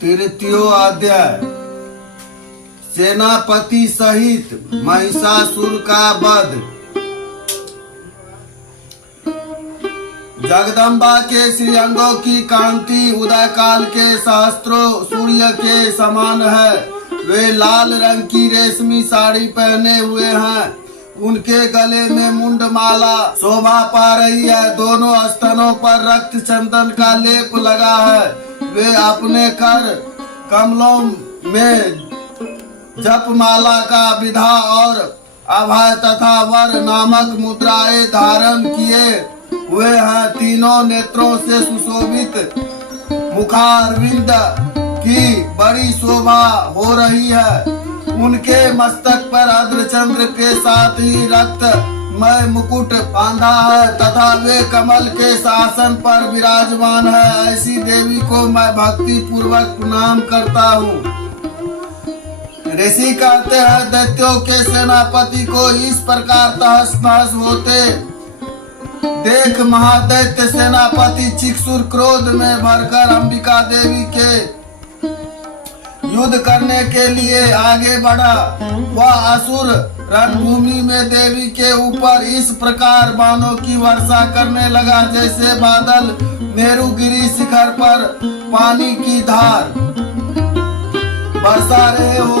तृतीयो अध्याय। सेनापति सहित महिषासुर का वध। जगदम्बा के श्रीअंगों की कांति उदय काल के सहस्त्रों सूर्य के समान है। वे लाल रंग की रेशमी साड़ी पहने हुए हैं। उनके गले में मुंडमाला शोभा पा रही है। दोनों स्तनों पर रक्त चंदन का लेप लगा है। वे अपने कर कमलों में जपमाला का विधा और अभय तथा वर नामक मुद्राएं धारण किए हुए हैं। तीनों नेत्रों से सुशोभित मुखारविंद की बड़ी शोभा हो रही है। उनके मस्तक पर अर्धचंद्र के साथ ही रक्तमय मुकुट बांधा है तथा वे कमल के शासन पर विराजमान है। ऐसी देवी को मैं भक्ति पूर्वक प्रणाम करता हूँ। ऋषि कहते हैं, दैत्यों के सेनापति को इस प्रकार तहस नहस होते देख महादैत्य सेनापति चिक्षुर क्रोध में भरकर अंबिका देवी के युद्ध करने के लिए आगे बढ़ा। वह असुर रणभूमि में देवी के ऊपर इस प्रकार बाणों की वर्षा करने लगा जैसे बादल मेरुगिरी शिखर पर पानी की धार बरसा रहे हो।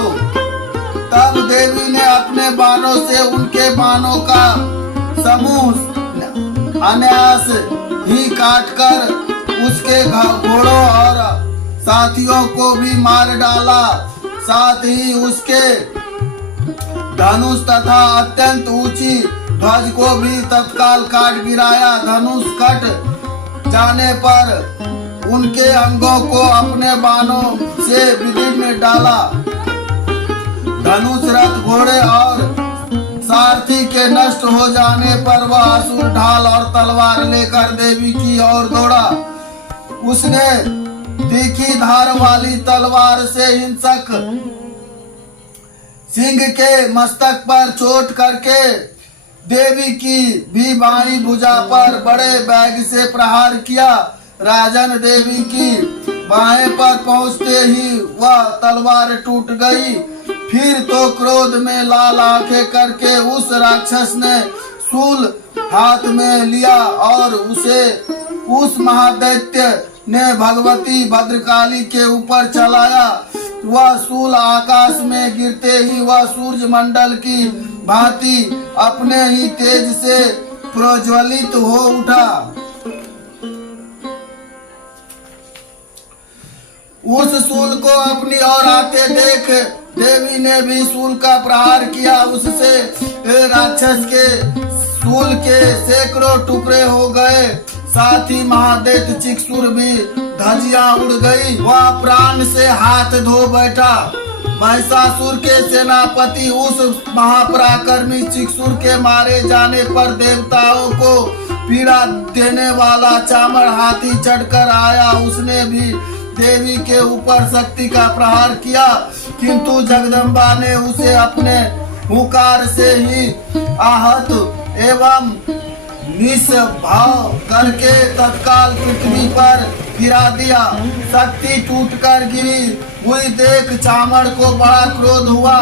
तब देवी ने अपने बाणों से उनके बाणों का समूह अनायास ही काटकर उसके घोड़ों और साथियों को भी मार डाला। साथ ही उसके धनुष तथा अत्यंत ऊंची ध्वज को भी तत्काल काट गिराया। धनुष कट जाने पर उनके अंगों को अपने बाणों से विदीर्ण डाला। धनुष रथ घोड़े और सारथी के नष्ट हो जाने पर वह असुर ढाल और तलवार लेकर देवी की ओर दौड़ा। उसने तीखी धार वाली तलवार से हिंसक सिंह के मस्तक पर चोट करके देवी की भी बाईं भुजा पर बड़े वेग से प्रहार किया। राजन देवी की बाहें पर पहुंचते ही वह तलवार टूट गई। फिर तो क्रोध में लाल आंखें करके उस राक्षस ने शूल हाथ में लिया और उस महादैत्य ने भगवती भद्रकाली के ऊपर चलाया। वह शूल आकाश में गिरते ही वह सूर्य मंडल की भांति अपने ही तेज से प्रज्वलित हो उठा। उस शूल को अपनी ओर आते देख देवी ने भी शूल का प्रहार किया। उससे राक्षस के शूल के सैकड़ों टुकड़े हो गए। साथ ही महादैत्य चिक्षुर भी धजियां उड़ गई। वह प्राण से हाथ धो बैठा। महिषासुर के सेनापति उस महापराक्रमी चिक्षुर के मारे जाने पर देवताओं को पीड़ा देने वाला चामर हाथी चढ़कर आया। उसने भी देवी के ऊपर शक्ति का प्रहार किया, किंतु जगदम्बा ने उसे अपने हुंकार से ही आहत एवं निष्भाव करके तत्काल पृथ्वी पर गिरा दिया। शक्ति टूटकर गिरी हुई देख चामड़ को बड़ा क्रोध हुआ।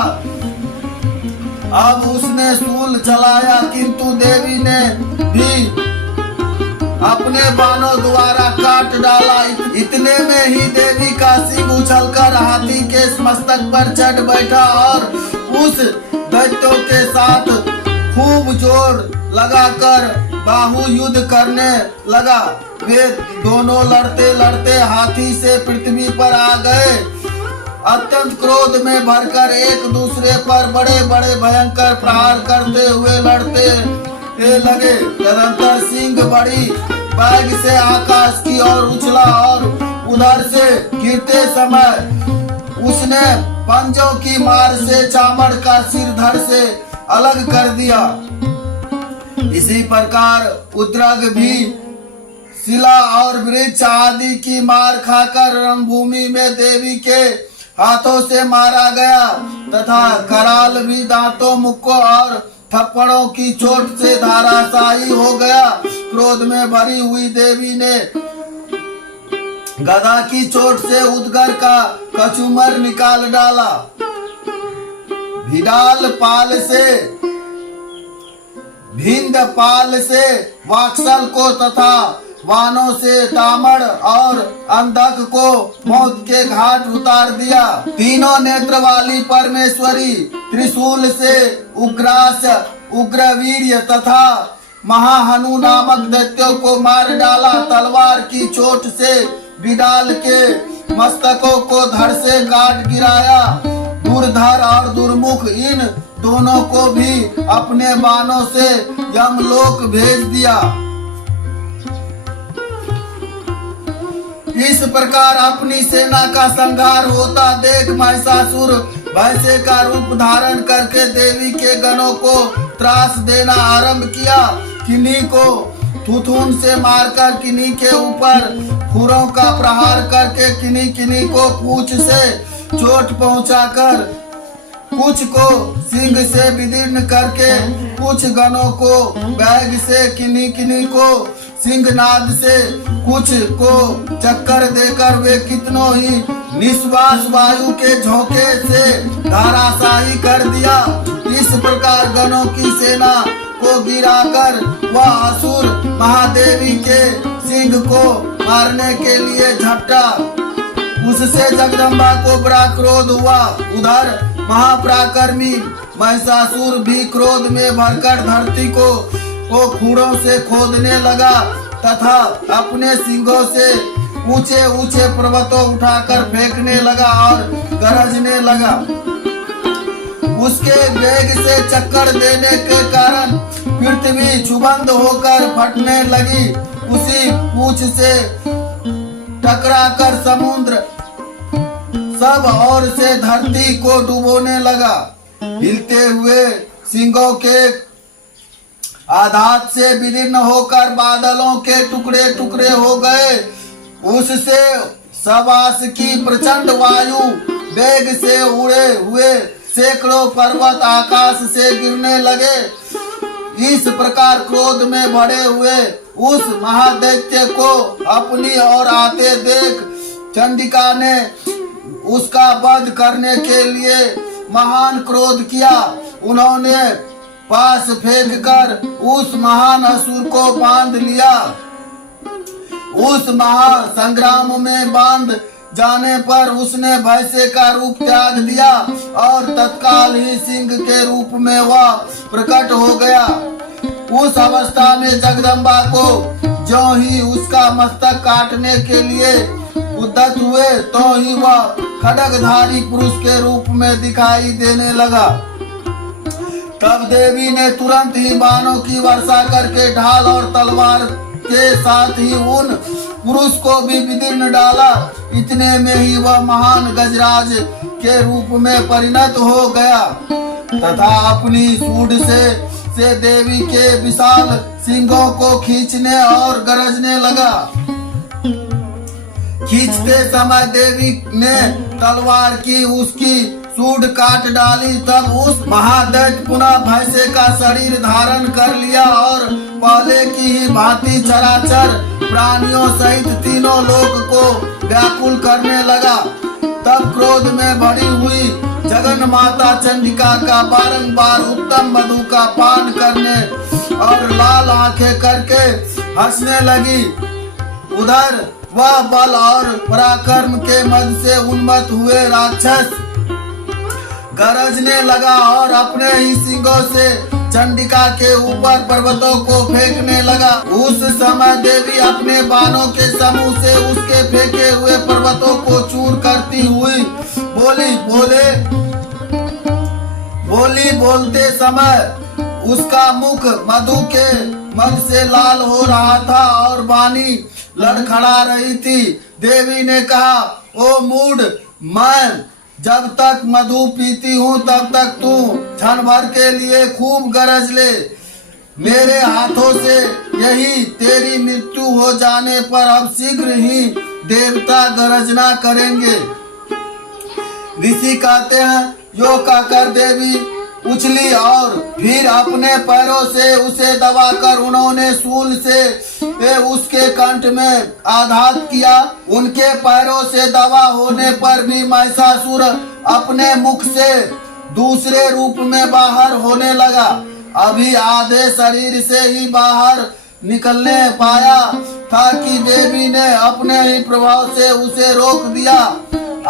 अब उसने शूल चलाया, किंतु देवी ने भी अपने बाणों द्वारा काट डाला। इतने में ही देवी का सिंह उछलकर हाथी के मस्तक पर चढ़ बैठा और उस दैत्यों के साथ खूब जोर लगाकर बाहु युद्ध करने लगा। वे दोनों लड़ते लड़ते हाथी से पृथ्वी पर आ गए। अत्यंत क्रोध में भरकर एक दूसरे पर बड़े बड़े भयंकर प्रहार करते हुए लड़ते लगे। तदंतर सिंह बड़ी वेग से आकाश की ओर उछला और उधर से गिरते समय उसने पंजों की मार से चामड़ का सिर धड़ से अलग कर दिया। इसी प्रकार उद्रग भी शिला और वृक्ष आदि की मार खाकर रणभूमि में देवी के हाथों से मारा गया तथा कराल भी दांतों मुक्कों और थप्पड़ों की चोट से धाराशायी हो गया। क्रोध में भरी हुई देवी ने गदा की चोट से उदगर का कचूमर निकाल डाला। भिडाल पाल से भिंद पाल से वात्सल को तथा वानों से तामड़ और अंधक को मौत के घाट उतार दिया। तीनों नेत्र वाली परमेश्वरी त्रिशूल से उग्रास उग्रवीर्य तथा महाहनु नामक दैत्यों को मार डाला। तलवार की चोट से बिडाल के मस्तकों को धड़ से काट गिराया। दुर्धर और दुर्मुख इन दोनों को भी अपने बाणों से यमलोक भेज दिया। इस प्रकार अपनी सेना का संहार होता देख महिषासुर भैंसे का रूप धारण करके देवी के गणों को त्रास देना आरंभ किया। किन्हीं को थुथुन से मारकर किन्हीं के ऊपर खुरों का प्रहार करके किन्हीं को पूंछ से चोट पहुंचाकर कुछ को सिंह से विदीर्ण करके कुछ गणों को बैग से किन्हीं को सिंहनाद से कुछ को चक्कर देकर वे कितनों ही निश्वास वायु के झोंके से धाराशाही कर दिया। इस प्रकार गणों की सेना को गिराकर वह असुर महादेवी के सिंह को मारने के लिए झपटा। उससे जगदम्बा को बड़ा क्रोध हुआ। उधर महापराक्रमी महिषासुर भी क्रोध में भरकर धरती को खूरों से खोदने लगा तथा अपने सिंगों से ऊंचे ऊंचे पर्वतों उठाकर फेंकने लगा और गरजने लगा। उसके वेग से चक्कर देने के कारण पृथ्वी क्षुब्ध होकर फटने लगी। उसी पूंछ से टकराकर समुद्र सब ओर से धरती को डुबोने लगा। हिलते हुए सिंगों के आघात से विदीर्ण होकर बादलों के टुकड़े टुकड़े हो गए। उससे सवास की प्रचंड वायु वेग से उड़े हुए सैकड़ों पर्वत आकाश से गिरने लगे। इस प्रकार क्रोध में भरे हुए उस महादैत्य को अपनी ओर आते देख चंडिका ने उसका वध करने के लिए महान क्रोध किया। उन्होंने पास फेंककर उस महान असुर को बांध लिया। उस महासंग्राम में बांध जाने पर उसने भैंसे का रूप त्याग दिया और तत्काल ही सिंह के रूप में वह प्रकट हो गया। उस अवस्था में जगदम्बा को जो ही उसका मस्तक काटने के लिए उद्यत हुए तो ही वह खड्गधारी पुरुष के रूप में दिखाई देने लगा। तब देवी ने तुरंत ही बाणों की वर्षा करके ढाल और तलवार के साथ ही उन पुरुष को भी विदीर्ण डाला। इतने में ही वह महान गजराज के रूप में परिणत हो गया तथा अपनी सूंड से देवी के विशाल सिंगों को खींचने और गरजने लगा। खींचते समय देवी ने तलवार की उसकी सूंड काट डाली। तब उस महादैत्य पुनः भैंसे का शरीर धारण कर लिया और पहले की ही भांति चराचर प्राणियों सहित तीनों लोक को व्याकुल करने लगा। तब क्रोध में भरी हुई जगन माता चंडिका का बारंबार उत्तम मधु का पान करने और लाल आंखें करके हंसने लगी। उधर वह बल और पराक्रम के मद से उन्मत्त हुए राक्षस गरजने लगा और अपने ही सिंगों से चंडिका के ऊपर पर्वतों को फेंकने लगा। उस समय देवी अपने बाणों के समूह से उसके फेंके हुए पर्वतों को चूर करती हुई बोलते समय उसका मुख मधु के मद से लाल हो रहा था और वाणी लड़खड़ा रही थी। देवी ने कहा, ओ मूढ़, मैं जब तक मधु पीती हूँ तब तक तू क्षण भर के लिए खूब गरज ले। मेरे हाथों से यही तेरी मृत्यु हो जाने पर अब शीघ्र ही देवता गरजना करेंगे। ऋषि कहते हैं, यो कहकर देवी उछली और फिर अपने पैरों से उसे दबाकर उन्होंने शूल से उसके कंठ में आघात किया। उनके पैरों से दबा होने पर भी महिषासुर अपने मुख से दूसरे रूप में बाहर होने लगा। अभी आधे शरीर से ही बाहर निकलने पाया था कि देवी ने अपने ही प्रभाव से उसे रोक दिया।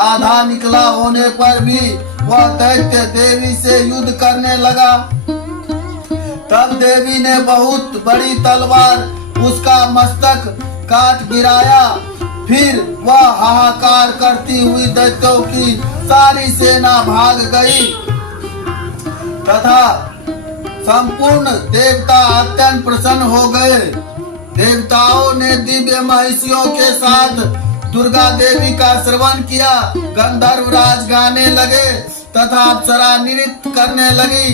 आधा निकला होने पर भी वह दैत्य देवी से युद्ध करने लगा। तब देवी ने बहुत बड़ी तलवार उसका मस्तक काट गिराया। फिर वह हाहाकार करती हुई दैत्यों की सारी सेना भाग गई तथा संपूर्ण देवता अत्यंत प्रसन्न हो गए। देवताओं ने दिव्य महिषियों के साथ दुर्गा देवी का श्रवण किया। गंधर्व राज गाने लगे तथा अप्सरा नृत्य करने लगी।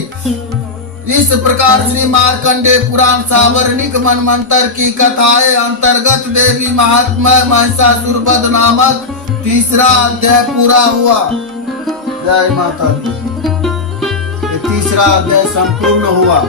इस प्रकार श्री मार्कंडेय पुराण सावर्णिक मनमंत्र की कथाएं अंतर्गत देवी महात्मा महिषासुर वध नामक तीसरा अध्याय पूरा हुआ। जय माता दी। ये तीसरा अध्याय संपूर्ण हुआ।